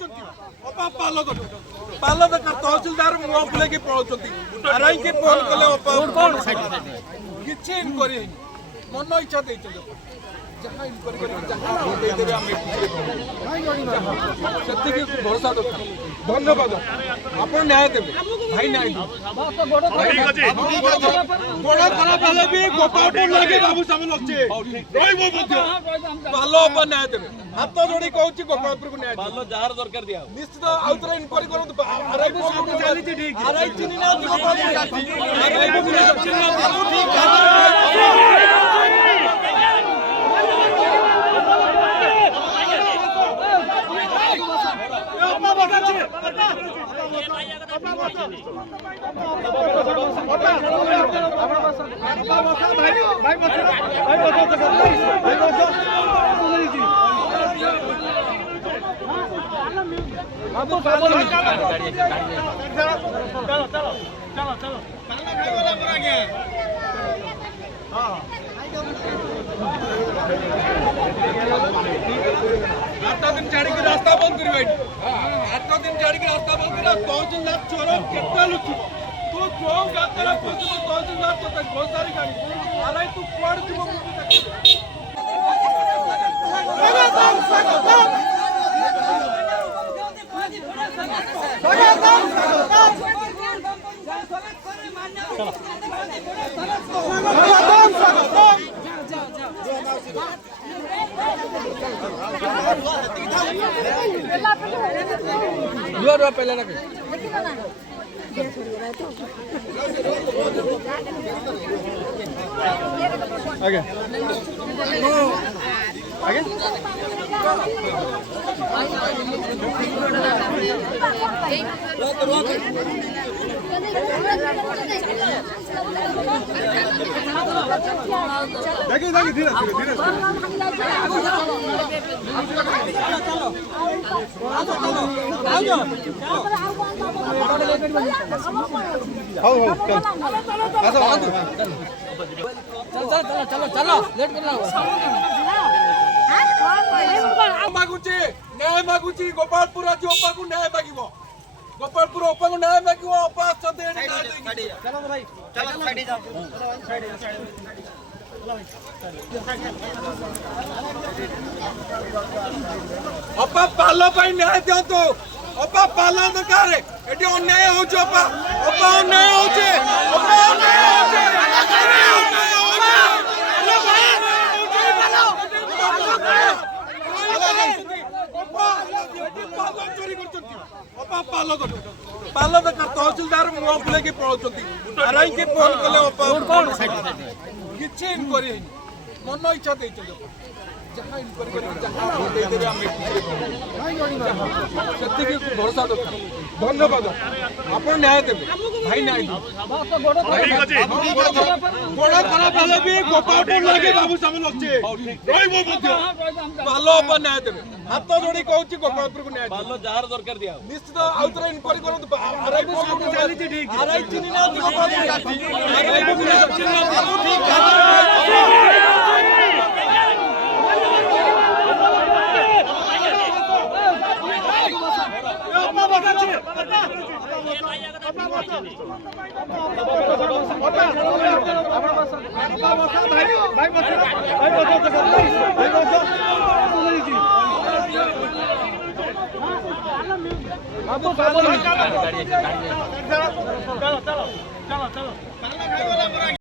अपा पालो तो तहसीलदार मुह बुले पलाउछंती आरआई के फोन कले अपा किछि इनक्वारी मन इच्छा देइछन जहाँ इनक्वारी जहाँ देदेबे हम सेतिक भरोसा दरकार धन्यवाद आपण न्याय देबे भाई न्याय गोड़ खराब हेले भी गोपालपुर लगे बाबू सामने अच्छे रहिबो मध्य पालो अपन न्याय देबे हाथ जोड़ी कहूची गोपालपुर को न्याय पालो जार दरकार दिया निश्चित आउतरे इनक्वारी करंतु आरआई को चली ठीक आरआई चिनी ना गोपालपुर आरआई को चिनी ना ठीक दिन छाड़ी के रास्ता बंद करी भाई 8 दिन छाड़ी के रास्ता बंद करा तहसीलदार चोर केतना लुचु तू जो गातरा पहुंच तहसीलदार तो तक बहुत सारी गाड़ी आराई तू कोड़ जीवो पहले ना आगे आगे धीरे धीरे चलो लेट मागुची न्याय मागुची गोपालपुर राज्य ओपा को न्याय मागिबो गोपालपुर ओपा को न्याय मागिबो ओपा चलो भाई चलो साइड जाओ अपा पालो भाई न्याय दियो तो अपा पाला दरकार एटी अन्याय होछ अपा अन्याय होछ अपा अन्याय पालो तहसीलदार मुह बुले पलाउछंती आरआई के फोन कले किछि इनक्वारी मन इच्छा देइछन जहाँ इनक्वारी जहाँ देदेबे हम सेतिक भरोसा दरकार धन्यवाद आपण न्याय देबे भाई न्याय गोड़ खराब हेले भी गोपालपुर लगे बाबू सामने अच्छे रहिबो मध्य पालो अपन न्याय देबे हाथ जोड़ी कहूची गोपालपुर को न्याय पालो जार दरकार दिया निश्चित आउतरे इनक्वारी करंतु आरआई को चली ठीक आरआई चिनी ना गोपालपुर आरआई को चिनी ना ठीक चलो